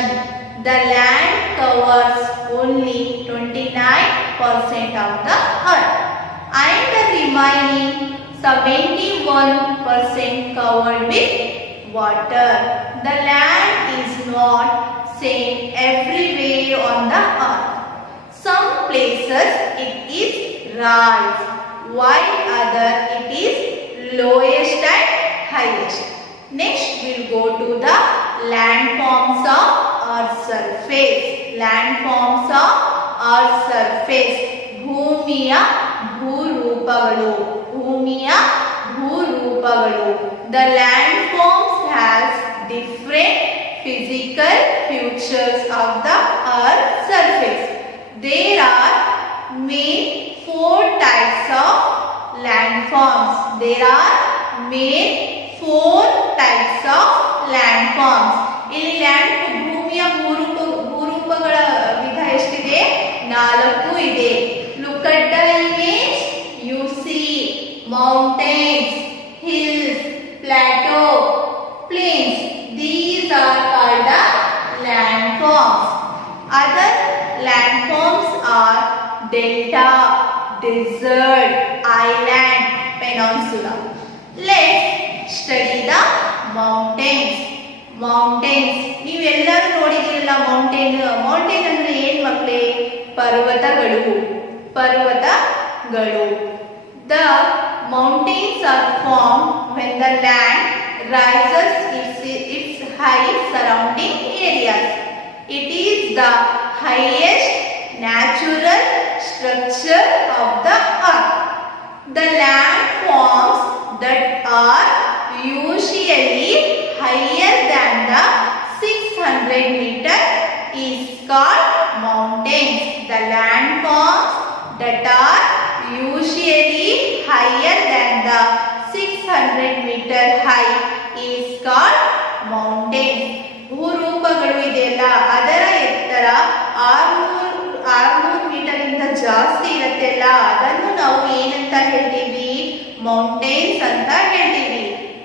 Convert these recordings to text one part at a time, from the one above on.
ocean. The land covers only 29% of the earth and the remaining 71% covered with water. The land is not same everywhere on the earth. Some places it is rise, while other it is lowest and highest. Next we will go to the landforms of earth's surface. Landforms of earth's surface. ಭೂಮಿಯ ಭೂರೂಪಗಳು. ಭೂಮಿಯ ಭೂರೂಪಗಳು. The landforms has different physical features of the earth's surface. There are main 4 types of landforms. There are main 4 types of landforms. ಇಲ್ಲಿ ಭೂಮಿಯ ಭೂರೂಪಗಳ ವಿಧ ಎಷ್ಟಿದೆ? 4 ಇದೆ. Look at the image. You see mountains, hills, plateau, plains. These are called the landforms. Other landforms are delta, desert, island, peninsula. Let's study the mountains. Mountains. ನೀವೆಲ್ಲರೂ ನೋಡಿದಿರಲ್ಲ mountain. Mountain ಅಂದ್ರೆ ಏನ್ ಮಕ್ಕಳೇ? ಪರ್ವತಗಳು. ಪರ್ವತಗಳು. The mountains are formed when the land rises its high surrounding areas. It is the highest natural structure of the earth. The landforms that are usually higher than the 600 meter is called mountains. The landforms that are usually higher than the 600 meter high is called mountains. ಭೂರೂಪಗಳು ಇದೆಯಲ್ಲ ಅದರ ಎತ್ತರ 600 metre ಇಂದ ಜಾಸ್ತಿ ಇರುತ್ತೆಲ್ಲ ಅದನ್ನು ನಾವು ಏನಂತ ಹೇಳ್ತೀವಿ? Mountains ಅಂತ ಹೇಳ್ತೀವಿ.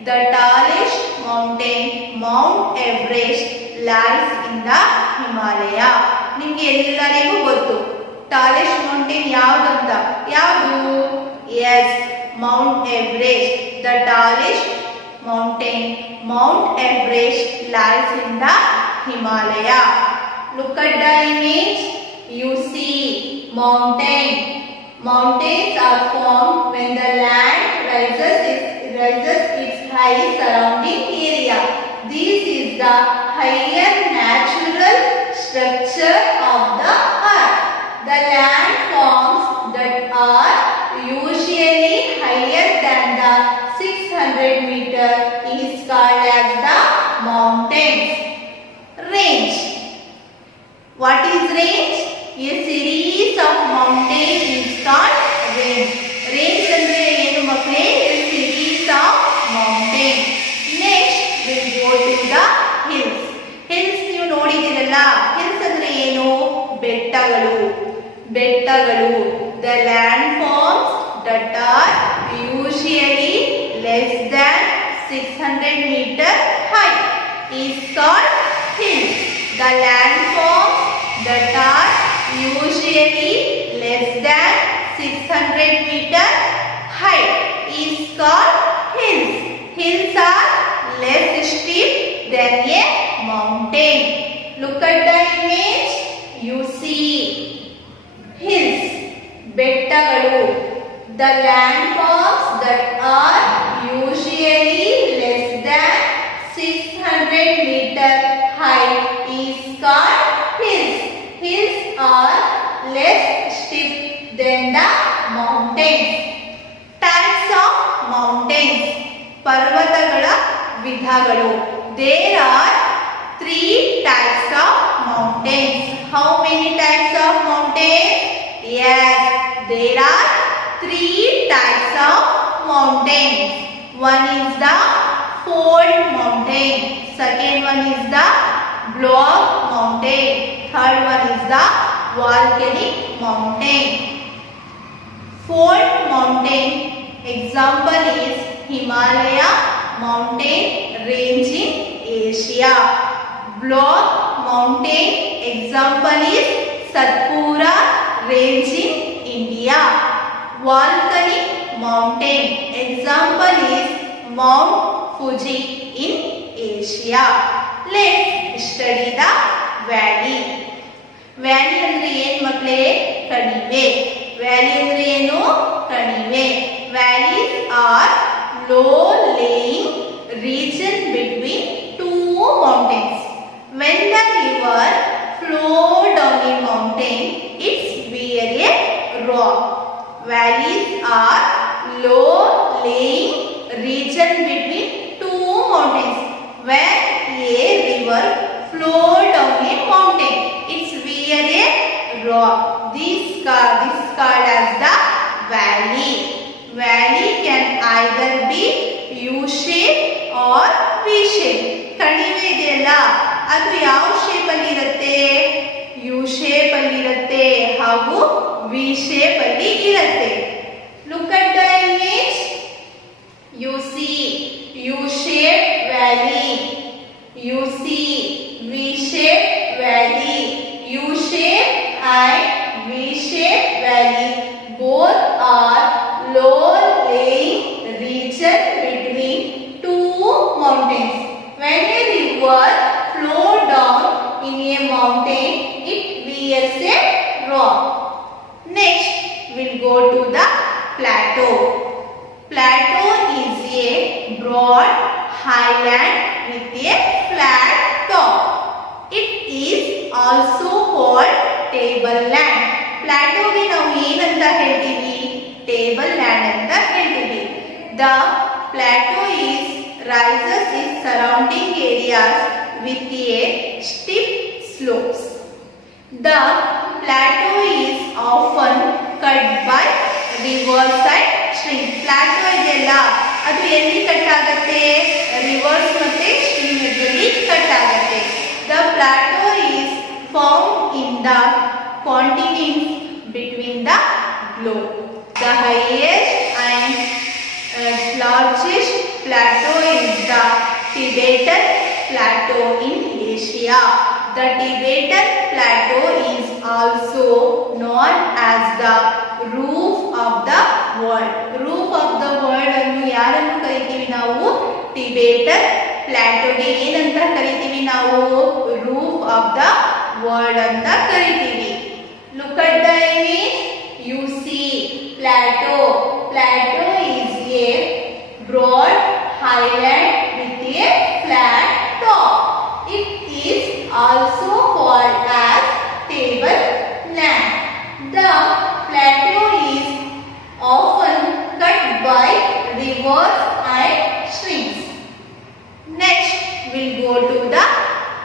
The tallest mountain, Mount Everest, lies in the Himalaya. ನಿಮಗೆ ಎಲ್ಲರಿಗೂ ಗೊತ್ತು ಟಾಲೆಸ್ಟ್ ಮೌಂಟೇನ್ ಯಾವ್ದಂತ. ಯಾವುದು? Yes, Mount Everest. The tallest mountain, Mount Everest, lies in the Himalaya. Look at the image. You see mountain. Mountains are formed when the land rises its high surrounding area. This is the higher natural structure of the earth. The landforms that are usually higher than the 600 meter is called as the mountains. Range. What is range? A series of mountains is called range. Range ಅಂದ್ರೆ ಏನು ಮಕ್ಕಳೇ? A series of mountains. Next we will go to the hills. Hills ನೀವು ನೋಡಿದಿರಲ್ಲ. Hills ಅಂದ್ರೆ ಏನು? ಬೆಟ್ಟಗಳು. ಬೆಟ್ಟಗಳು. The landforms that are usually less than 600 meter high is called hills. The landforms that are usually less than 600 meter high is called hills. Hills are less steep than a mountain. Look at the image. You see hills. ಬೆಟ್ಟಗಳು. The landforms that are usually less than 600 meter high is called hills. Hills are less steep than the mountains. Types of mountains. ಪರ್ವತಗಳ ವಿಧಗಳು. There are 3 types of mountains. How many types of mountains? Yes, there are 3 types of mountains. One is the fold mountain. Second one is the block mountain. Third one is the volcanic mountain. Fold mountain example is Himalaya mountain range in Asia. block mountain, example is Satpura range in India. Volcanic mountain, example is Mount Fuji in Asia. Let's study the valley. Valley ಅಂದ್ರೆ ಏನು ಮಕ್ಕಳೇ? ಕಣಿವೆ. Valley ಅಂದ್ರೆ ಏನು? ಕಣಿವೆ. Valleys are low laying region between two mountains. When the river flow down a mountain, it's wear a rock. Valleys are low lying region between two mountains. When a river flow down a mountain, it's wear a rock. This called as the valley. Valley can either be U-shape or V-shape. ಕಣಿವೆ ಇದೆಯಲ್ಲ ಅದು ಯಾವ shape ಅಲ್ಲಿ ಇರುತ್ತೆ? U shape ಅಲ್ಲಿ ಇರುತ್ತೆ ಹಾಗೂ V shape ಅಲ್ಲಿ ಇರುತ್ತೆ. Look at the image. You see U shape valley, you see V shape valley, U shape and V shape valley both are low lying region between two mountains. When a river flow down in a mountain, it wears a rock. Next, we'll go to the plateau. Plateau is a broad highland with a flat top. It is also called tableland. ಪ್ಲಾಟೋಗೆ ನಾವು ಏನಂತ ಹೇಳ್ತೀವಿ? Table land ಅಂತ ಹೇಳ್ತೀವಿ. The plateau is rises in surrounding areas with a steep slopes. The plateau is often cut by rivers and streams. Plateau ಇದೆಯಲ್ಲ ಅದು ಎಲ್ಲಿ cut ಆಗುತ್ತೆ? Reverse ಮತ್ತೆ ಸ್ಟ್ರೀಮ್ಗಳಲ್ಲಿ ಕಟ್ ಆಗುತ್ತೆ. The plateau is found in the continents between the globe. The highest and largest plateau is the Tibetan Plateau in Asia. The Tibetan Plateau is also known as the roof of the world. Roof of the world ಅನ್ನು ಯಾರನ್ನು ಕರಿತೀವಿ ನಾವು? Tibetan ಪ್ಲಾಟೋಗೆ ಏನಂತ ಕರಿತೀವಿ ನಾವು? Roof of the world ಅಂತ ಕರಿತೀವಿ. Look at the image. You see plateau. Plateau is a broad highland with a flat top. It is also called as tableland. The plateau is often cut by rivers and streams. Next, we'll go to the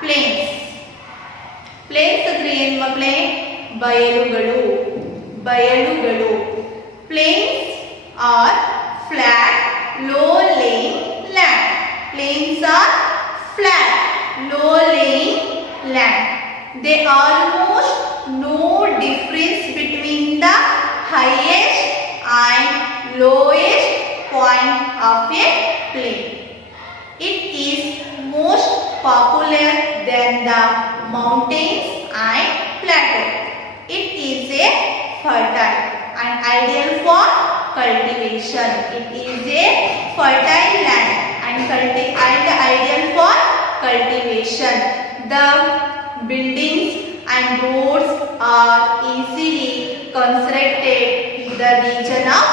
plains. Plains ಅಂದ್ರೆ ಏನು ಮಕ್ಕಳೇ? ಬಯಲುಗಳು. ಬಯಲುಗಳು. Plains are flat, low-lying land. Plains are flat, low-lying land. They almost no difference between the highest and lowest point of a plain. It is most popular than the mountains and plateau. It is a fertile and ideal for cultivation. It is a fertile land and ideal for cultivation. The buildings and roads are easily constructed in the region of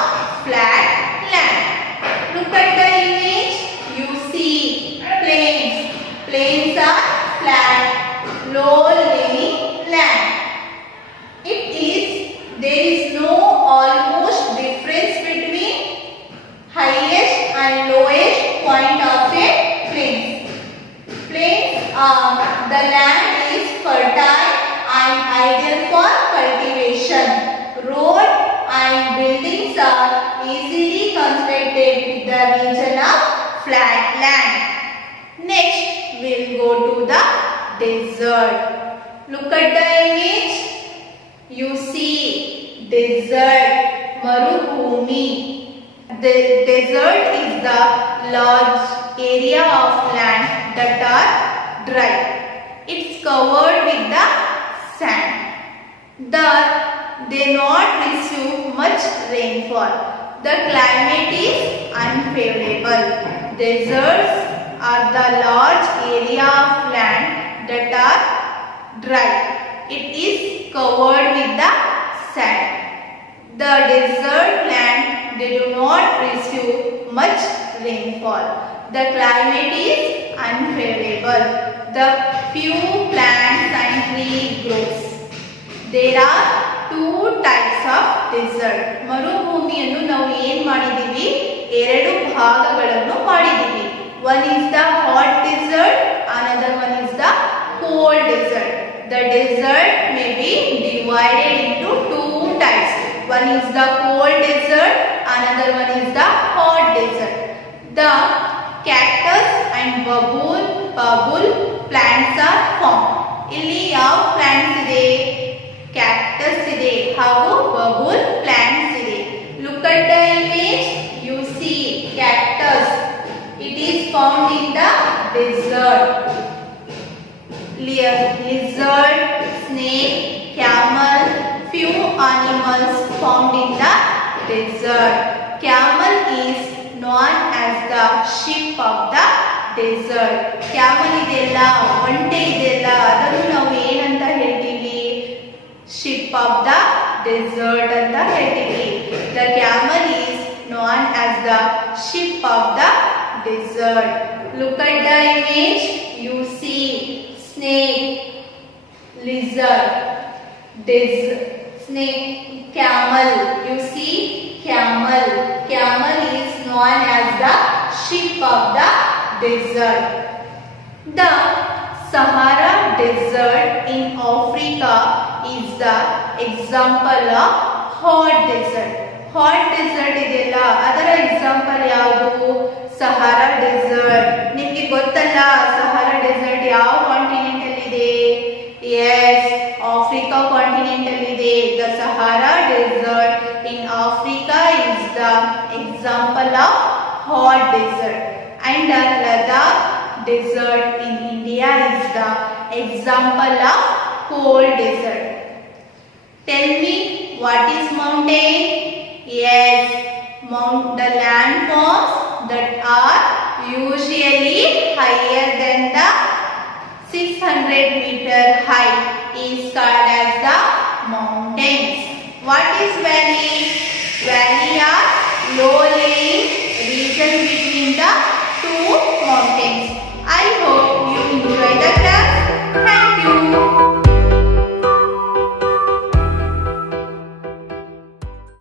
flat land. Look at the image. You see plains. Plains are flat, low-lying land. There is no almost difference between highest and lowest point of a plain. Plains the land is fertile and ideal for cultivation. Road and buildings are easily constructed with the region of flat land. Next, we'll go to the desert. Look at the image. You see desert, marubhumi. The desert is the large area of land that are dry. It's covered with the sand. Thus, they not receive much rainfall. The climate is unfavorable. Deserts are the large area of land that are dry. It is covered with the sand. The desert land, they do not receive much rainfall. The climate is unfavorable. The few plants and trees grows. There are two types of desert. ಮರುಭೂಮಿಯನ್ನು ನಾವು ಏನು ಮಾಡಿದೀವಿ, ಎರಡು ಭಾಗಗಳನ್ನು ಮಾಡಿದೀವಿ. One is the hot desert, another one is the cold desert. The desert may be divided into two types. One is the cold desert, another one is the hot desert. The cactus and bubble plants are found. ಇಲ್ಲಿ ಯಾವ plants ಇದೆ? Cactus ಇದೆ ಹಾಗೂ bubble plants ಇದೆ. Look at the image. You see cactus. It is found in the desert. Lizard, snake, camel, few animals found in the desert. Camel is known as the sheep of the desert. Camel ಇದೆಲ್ಲ, ಒಂಟೆ ಇದೆಲ್ಲ, ಅದನ್ನು ನಾವು ಏನಂತ ಹೇಳ್ತೀವಿ? Sheep of the desert ಅಂತ ಹೇಳ್ತೀವಿ. The camel is known as the sheep of the desert. Look at the image. You see snake, lizard, snake, camel. You see camel. Camel is known as the sheep of the desert. The Sahara Desert in Africa is the example of hot desert. Hot desert ಇದೆಲ್ಲ, ಅದರ example ಯಾವುದು? Sahara desert. ನಿಮಗೆ ಗೊತ್ತಲ್ಲ Sahara desert ಯಾವ continent ಅಲ್ಲಿ ಇದೆ? S, Africa continent ಅಲ್ಲಿ ಇದೆ. The Sahara desert in Africa is the example of hot desert, and the Ladakh desert in India is the example of cold desert. Tell me, what is mountain? Yes, the landforms that are usually higher than the 600 meter height is called as the mountains. What is valley?